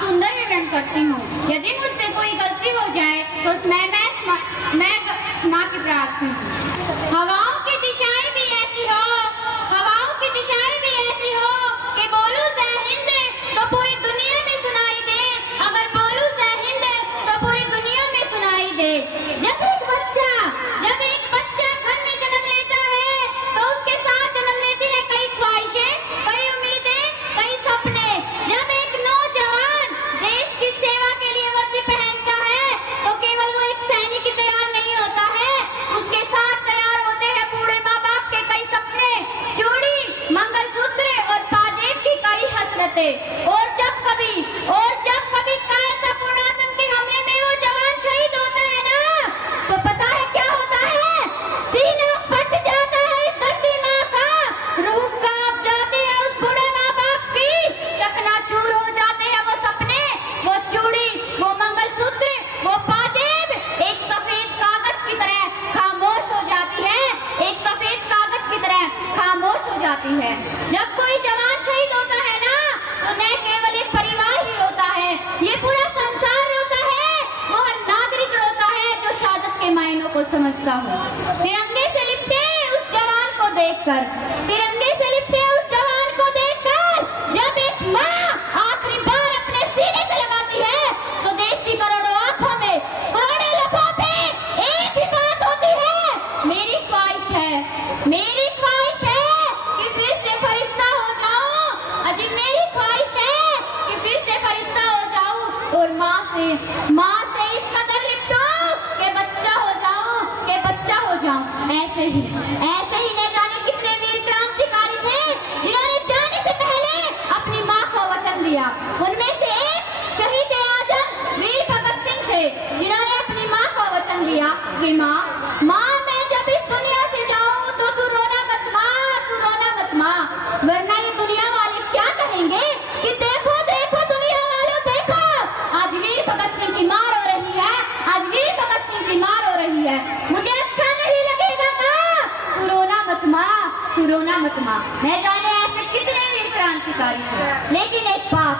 सुंदर विवरण करती हूँ। यदि मुझसे कोई गलती हो जाए तो उसमें मैं क्षमा की प्रार्थी हूँ। हवाओं की दिशाएं भी ऐसी हो, हवाओं की दिशाएं भी ऐसी हो कि बोलूं जय हिंद तो पूरी दुनिया में सुनाई दे, अगर बोलूं जय हिंद तो पूरी दुनिया में सुनाई दे। जब एक बच्चा घर में जन्म लेता है तो उसके साथ जन्म लेती है कई ख्वाहिशें, कई उम्मीदें, कई सपने। जब एक नौजवान देश की सेवा के लिए वर्दी पहनता है तो केवल वो एक सैनिक ही तैयार नहीं होता है, उसके साथ तैयार होते हैं बूढ़े माँ बाप के कई सपने, चूड़ी, मंगलसूत्र और पाजेब की कई हसरतें। और जब कभी कायरतापूर्ण आतंकी हमले में वो जवान शहीद होता है ना, तो पता है क्या होता है? सीना फट जाता है इस धरती माँ का, रूह कांप जाती है उस बूढ़े माँ बाप की, चकनाचूर हो जाते हैं वो सपने, वो चूड़ी, वो मंगलसूत्र, वो पाजेब एक सफेद कागज की तरह खामोश हो जाती है, एक सफेद कागज की तरह खामोश हो जाती है। जब कोई जवान शहीद होता है ना, तो न केवल एक परिवार ही रोता है, ये पूरा संसार रोता है, वो हर नागरिक रोता है जो शहादत के मायनों को समझता हो। तिरंगे से लिपटे उस जवान को देखकर, तिरंगे से लिपटे उस जवान को देखकर, जब एक माँ आखिरी बार अपने सीने से लगाती है तो देश की करोड़ों आंखों में, करोड़ों लबों पे एक ही बात होती है, मेरी ख्वाहिश है कि फिर से फरिश्ता हो जाऊं, अजी मेरी ख्वाहिश है कि फिर से फरिश्ता हो जाऊं और माँ से इस कदर लिपटूं कि बच्चा हो जाऊं। ऐसे ही न जाने कितने वीर क्रांतिकारी थे जिन्होंने जाने से पहले अपनी माँ को वचन दिया। उनमें से एक शहीद आजम वीर भगत सिंह थे जिन्होंने अपनी माँ को वचन दिया कि माँ मैं जब इस दुनिया से जाऊं तो तू रोना मत माँ, वरना ये दुनिया वाले क्या कहेंगे कि देखो दुनिया वालों देखो, आज वीर भगत सिंह की माँ रो रही है, आज वीर भगत सिंह की माँ रो रही है, मुझे अच्छा नहीं लगेगा माँ, तू रोना मत माँ। मैं जाने ऐसे कितने वीर क्रांतिकारी थे, लेकिन एक बात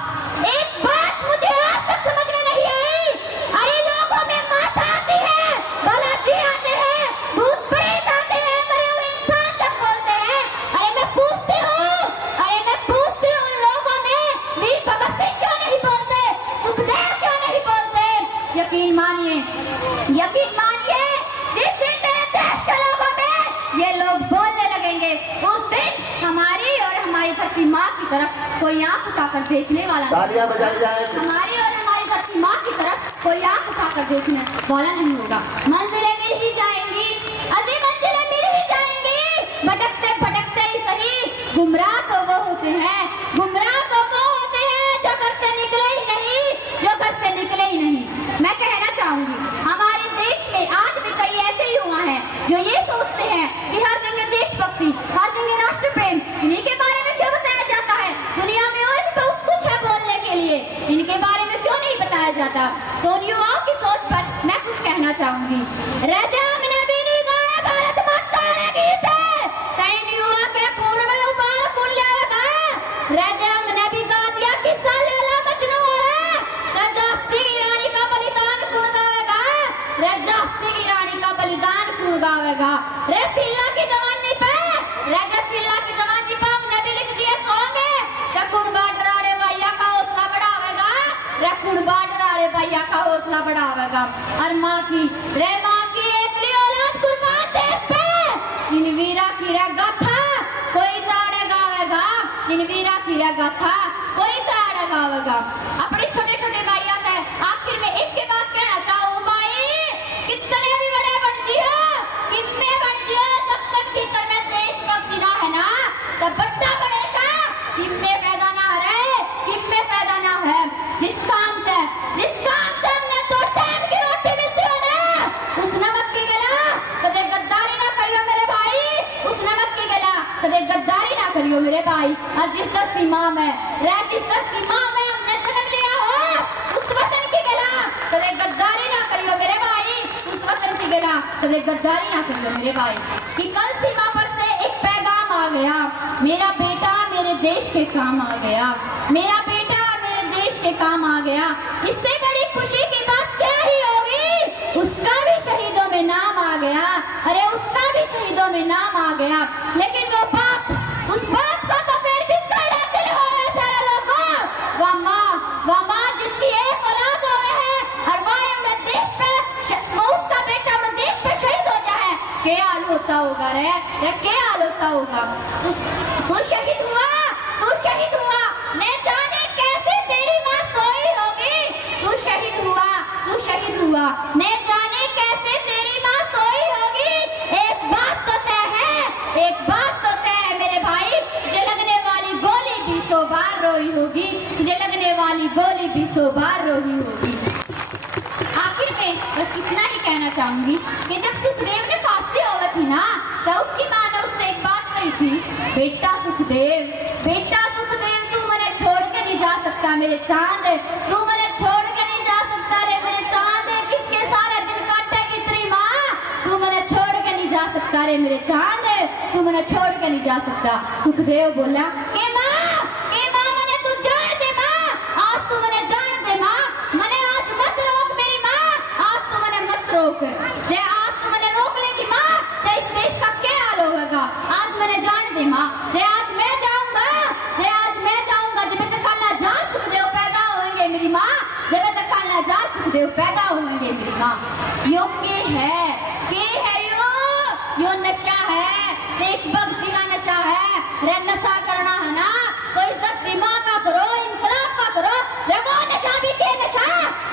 मुझे आज तक समझ में नहीं आई। अरे लोगों में माता आती है, बालाजी आते हैं, भूत प्रेत आते हैं, मरे हुए इंसान तक बोलते हैं। अरे मैं पूछती हूँ उन लोगों में वीर भगत सिंह क्यों नहीं बोलते, सुखदेव क्यों नहीं बोलते? यकीन मानिए जिस दिन मेरे देश के लोगों में ये लोग बोलने लगेंगे, उस दिन हमारी और हमारी धरती माँ की तरफ कोई आंख उठाकर देखने वाला तालियां बजाई जाए। हमारी और हमारी धरती माँ की तरफ कोई आंख उठाकर देखने वाला नहीं होगा। मंजिलें मिल ही जाएंगी, अजी मंजिलें मिल ही जाएंगी, भटकते ही सही। गुमराह तो वो होते हैं जो घर से निकले ही नहीं। मैं कहना चाहूंगी हमारे देश में आज भी कई ऐसे युवा हैं जो ये सोचते हैं कि हर जगह देशभक्ति, हर जगह राष्ट्र प्रेम, इन्हीं के बारे में क्यों बताया जाता है? दुनिया में और भी बहुत कुछ है बोलने के लिए, इनके बारे में क्यों नहीं बताया जाता? तो उन युवाओं की सोच पर मैं कुछ कहना चाहूंगी। राजा नबी ने गाया भारत माता ने गीत है, तैन युवा के खून में उबाल कौन लाएगा? राजा नबी गा दिया किस्सा लैला मजनू वाला, राजा सी रानी का बलिदान कौन गावेगा? राजा सी रानी का बलिदान कौन गावेगा? रसीला की जवानी पे, राजा सीला की जवानी पे नबी लिख दिए सॉन्ग है, रकुन बाडराड़े भैया का हौसला बढ़ावेगा, रकुन बाडराड़े भैया का हौसला बढ़ावेगा। और माँ की एकली औलाद कुर्बान देश पे, इन वीरा की गाथा कोई ताड़े गावेगा, इन वीरा की गाथा कोई ताड़े गावेगा। अपने छोटे छोटे भाइयों से आखिर में एक के बात कहना चाहूँ, भाई कितने भी बड़े बन जियो, कितने बन जियो, जब तक भीतर में देशभक्ति ना है ना, तब बट्टा बनेगा, किम्मे पैदा ना है, किम्मे पैदा ना है। जिस काम से हमने दो टाइम की रोटी मिलती है ना, उस नमक की गला कदे गद्दारी ना करियो मेरे भाई, उस नमक की गला कदे गद्दारी ना करियो मेरे भाई। और जिस धरती माँ में हमने जन्म लिया हो, उस वतन की गला कदे गद्दारी ना करियो मेरे भाई, उस वतन की गला कदे गद्दारी ना करियो मेरे भाई। कि कल सीमा पर से एक पैगाम आ गया, मेरा बेटा मेरे देश के काम आ गया, मेरा बेटा मेरे देश के काम आ गया। इससे बड़ी खुशी की बात क्या ही होगी। उसका भी शहीदों में नाम आ गया, अरे उसका भी शहीदों में नाम आ गया। लेकिन वो बाप, उस बाप को तो फिर भी कड़ा दिल हो गए सारे लोगों। वह माँ जिसकी एक औलाद हुए है और वह अपने देश पे, वो उसका बेटा अपने देश पे शहीद हो जाए, क्या हाल होता होगा रे, क्या हाल होता होगा। तू शहीद हुआ, तू शहीद हुआ, न जाने कैसे तेरी माँ सोई होगी। तू शहीद हुआ, तू शहीद हुआ, न जाने कैसे तेरी माँ सोई होगी। एक बात तो तय है, एक बात तो तय है मेरे भाई, तुझे लगने वाली गोली भी 100 बार रोई होगी, तुझे लगने वाली गोली भी 100 बार रोई होगी। आखिर में बस इतना ही कहना चाहूंगी कि जब सुखदेव ने फांसी होगी थी ना, तो उसकी माँ ने उससे एक बात कही थी, बेटा सुखदेव, बेटा सुखदेव, तू मुझे छोड़ के नहीं जा सकता मेरे चांद, तू मुझे छोड़ के नहीं जा सकता रे मेरे चांद, किसके सारे दिन काटेगी तेरी माँ, तू मुझे छोड़ के नहीं जा सकता रे मेरे चांद, तू मुझे छोड़ के नहीं जा सकता। सुखदेव बोला के माँ मैंने तू जान दे माँ, आज तू मुझे जान दे माँ, मैंने आज मत रोक मेरी माँ, आज तू मुझे मत रोक, जे आज तू मुझे रोक लेगी माँ, तो इस देश का क्या हाल होगा। आज मैंने जान दे माँ, जे आज मैं जाऊंगा, जे आज मैं जाऊंगा, जब तक कल जान सुखदेव पैदा होंगे मेरी माँ, जब तक कल जान सुखदेव पैदा होंगे मेरी माँ। यो के है यो नशा है, देशभक्ति का नशा है, रे नशा करना है ना तो इस दिमाग का करो, इनकलाब का करो, रे वो नशा भी के नशा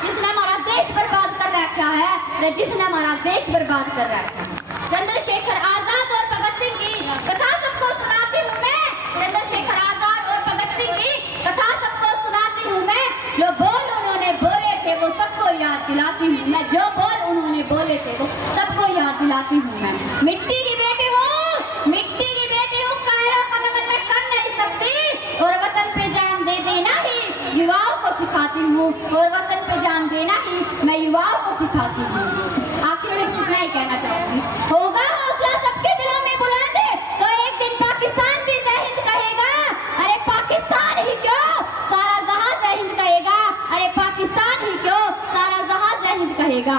जिसने हमारा देश बर्बाद कर रखा है, रे जिसने हमारा देश बर्बाद कर रखा है। चंद्रशेखर आजाद और भगत सिंह की कथा सबको सुनाती हूँ मैं, चंद्रशेखर आजाद और भगत सिंह की कथा सबको सुनाती हूँ मैं, जो बोल उन्होंने बोले थे वो सबको याद दिलाती हूँ मैं, जो बोल उन्होंने बोले थे वो सबको याद दिलाती हूँ मैं। मिट्टी की बेटी हूँ, मिट्टी की बेटी हूँ, कायरों का नमन मैं कर नहीं सकती, और वतन पे जान दे देना ही युवाओं को सिखाती हूँ, और वतन पे जान देना ही मैं युवाओं को सिखाती हूँ। आखिर में इतना ही कहना चाहूंगी, होगा हौसला सबके दिलों में बुलंद, तो एक दिन पाकिस्तान भी जय हिंद कहेगा, अरे पाकिस्तान ही क्यों सारा जहां जय हिंद कहेगा, अरे पाकिस्तान ही क्यों सारा जहां जय हिंद कहेगा।